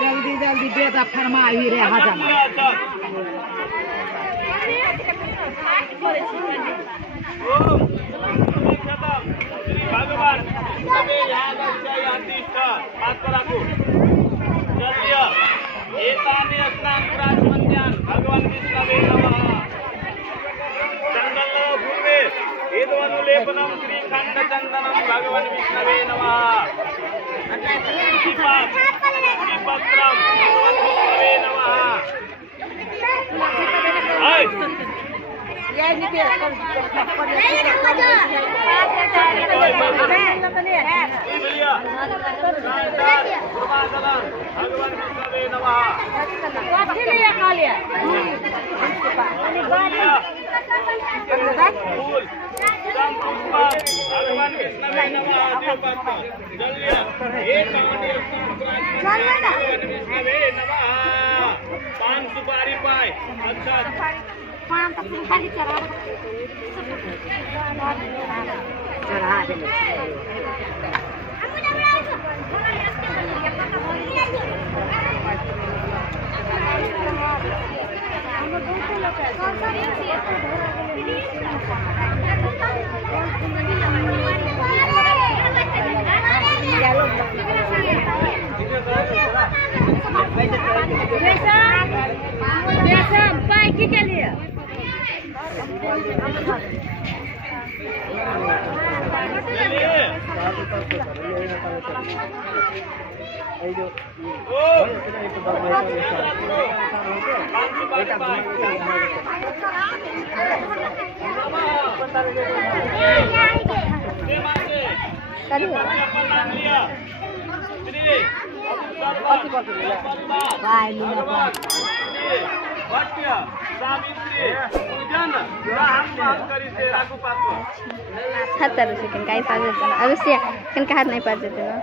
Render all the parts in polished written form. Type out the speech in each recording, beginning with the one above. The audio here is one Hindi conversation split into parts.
जल्दी जल्दी बेटा फरमा ही रे हजम भगवान भगवान विष्णवे नमः चंदन पूर्वे लेपनम श्रीखंड चंदनम भगवान विष्णवे नमः पत्रम भगवान विष्णवे नमः भगवान विष्णवे नमः भगवान विष्णवे नमः विष्णवे नमः पान सुपारी पाए अच्छा बाइक के लिए हात सेकंड काही पाहिजे अवश्य पण का हात नाही पाहिजे ना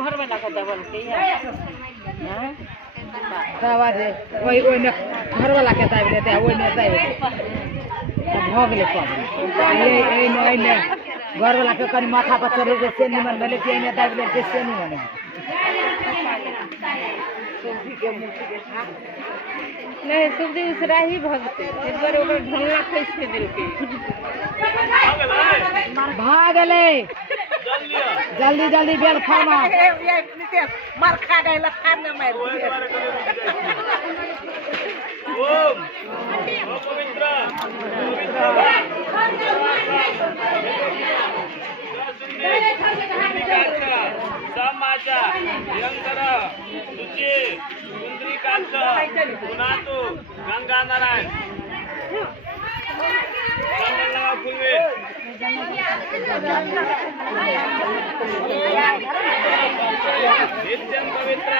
घर में लगा डबल के वही घर वाला के दाबि लेते ओहि में भ गेलै घर वाला के कनि माथा पर चढ़े जे से निमन भेलै कि एने दाबि लेते से निमन नहीं सुबह उसरा ही भगते एक बार ओकर ढोलना खैस के दिलके भाग गेलै जल्दी जल्दी बेल फरमा मार खा गए लखा न मार ओम पवित्र समाचा निरंतर तुझे सुंदरी कांच पुनातु गंगा नारायण लगा फुलवे नित्यम पवित्र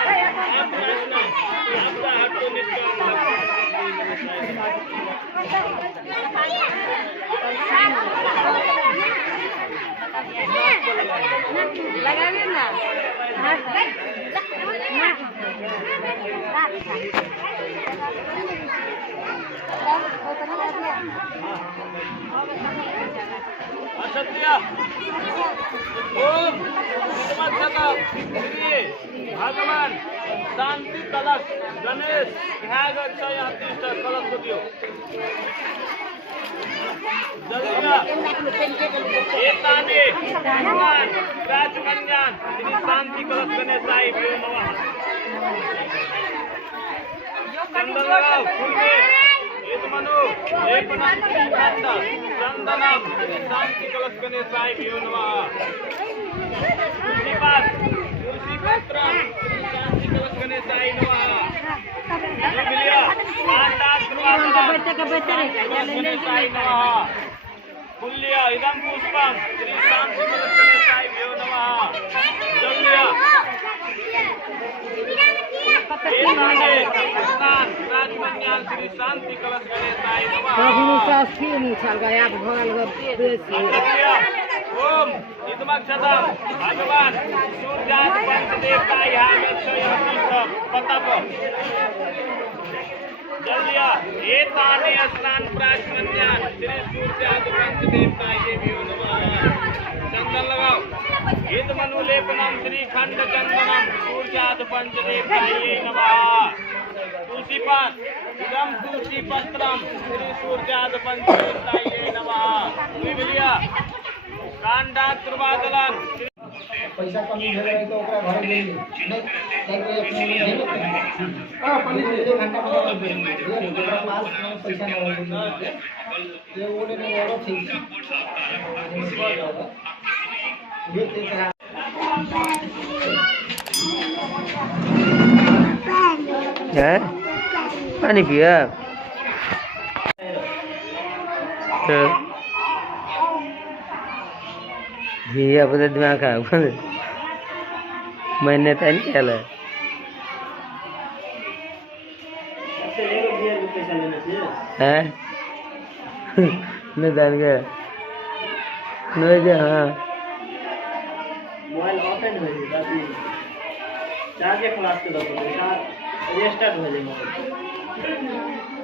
आपका हाथ को लगा लेना असत्य ओम भगवान शांति कलश गणेश कलश को दियो जल्दी एताने स्नान राजकन्यान श्री शांति कलश गणेशाय भ्यो नमः चंदन लगाओ फूल में मनु लेपनम श्रीखंड चंदनम श्री शांति कलश गणेशाय भ्यो नमः तुलसी पत्र श्री शांति कलश गणेशाय नमः बिलिया गणेशाय नमः पुल्य इदं पुष्पम श्री शांति कलश गणेशाय भ्यो नमः जल्लिया स्नान राजकन्यान श्री शांति कलश गणेशाय नमः ओम इदमक्षतम भगवान सूर्याद पंचदेवता यहाँ पतप जल्दिया एताने स्नान प्राचकन्यान श्री सूर्याद पंचदेवता ये भ्यो नमः चंदन लगाओ इदमनु लेपनम श्रीखंड चंदनम सूर्याद पंचदेवता ये नमः तुलसी पात इदम तुलसी पत्रम श्री सूर्याद पंचदेवता ये नमः बिलिया कांडा त्रिवादलन पैसा कमी भेले तो ओकरा घर ले नहीं हां पंडित जी 1 घंटा बाद ओकरा पास पैसा नहीं ये ओने ने और ठीक ये तेरा है पानी पिया तो भैया अपने दिमाग खराब मैंने तो नहीं किया है नहीं जान गया नहीं गया हाँ मोबाइल ओपन हो गई बाकी चार्ज क्लास के दो रिस्टार्ट हो जाएगा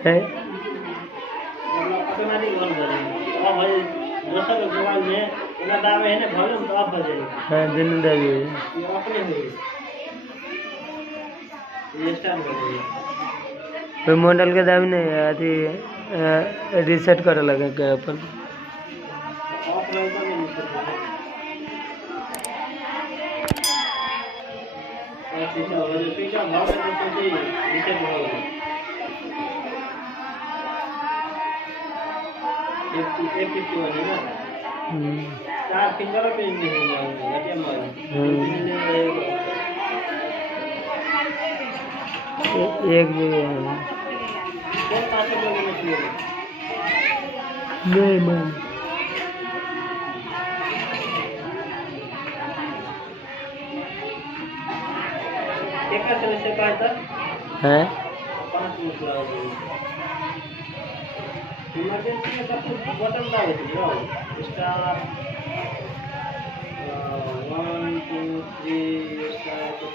है ऑटोमेटिक बंद हो जाएगा अब भाई दूसरा मोबाइल में ना दावे है ना वॉल्यूम तो आप बजेगा हाँ दिन दावी ये अपने हुई ये स्टार्ट हो गई कोई मॉडल के दावी नहीं आती रिसेट करे लगे क्या अपन ऑफलाइन तो नहीं सकते और सीधा हो जो सीधा भाव में तो जी रिसेट हो गया एक है ना चार फिंगर पे नहीं है ये मालूम एक जगह कौन पास लोग में नहीं man एक का से पास था है 5 मिनट लगा इमरजेंसी में सब कुछ बटन दाब दीजिए स्टार 1 2 3 स्टार तो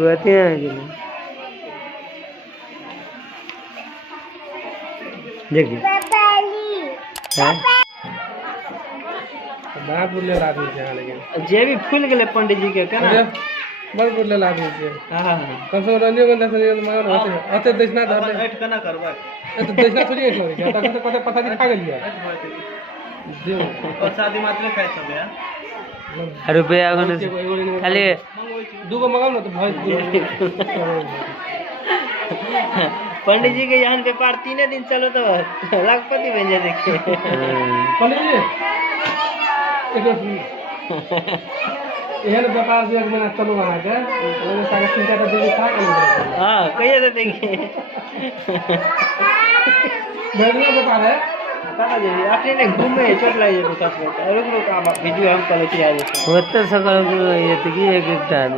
बातें हैं कि नहीं देखिए हैं बड़ा बुल्ले ला दीजिए लेकिन जे भी फूल गए पंडित जी के केना बड़ बुल्ले ला दीजिए हां कम से रनियो गंदा से मगर होते अते देशना धर ऐड करना करबा तो देशना थोड़ी ऐड लगे जाता तो कते पता नहीं खा गेलिया जो और शादी मात्र खाए सब यार रुपया खाली दूगो मंगाओ ना तो भाई पंडित जी के यहाँ व्यापार 3 दिन चलो तो लाखपति बन जाए देखिए पंडित जी एहन व्यापार जो एक महीना चलो वहाँ के लोग सारे 3-4 दिन खा के हाँ कहिए तो देखिए बढ़िया व्यापार है कहाँ जाइए आपने ने घूमे चोट लगी है साथ में रुक रुक आप वीडियो हम कल किया होता सकल ये तो कि एक टाइम